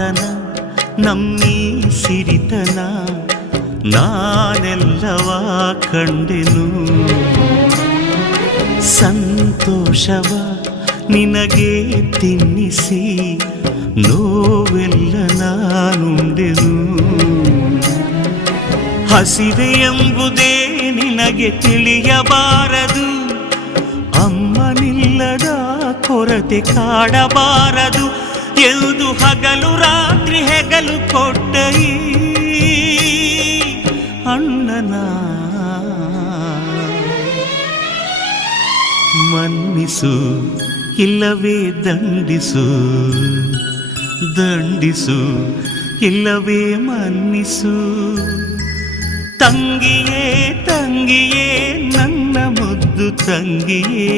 ಬಾಳತನ ನಮ್ಮೀ ಸಿರಿತನ ನಾನೆಲ್ಲವ ಕಂಡೆನು. ಸಂತೋಷವ ನಿನಗೆ ತಿನ್ನಿಸಿ ನೋವೆಲ್ಲ ನಾನುಂಡೆನು. ಹಸಿವೆ ಎಂಬುದೇ ನಿನಗೆ ತಿಳಿಯಬಾರದು, ಅಮ್ಮನಿಲ್ಲದ ಕೊರತೆ ಕಾಡಬಾರದು ಎಂದು ಹಗಲು ರಾತ್ರಿ ಹೆಗಲು ಕೊಟ್ಟ ಈ ಅಣ್ಣನ ಮನ್ನಿಸು ಇಲ್ಲವೇ ದಂಡಿಸು, ದಂಡಿಸು ಇಲ್ಲವೇ ಮನ್ನಿಸು. ತಂಗಿಯೇ ತಂಗಿಯೇ ನನ್ನ ಮುದ್ದು ತಂಗಿಯೇ.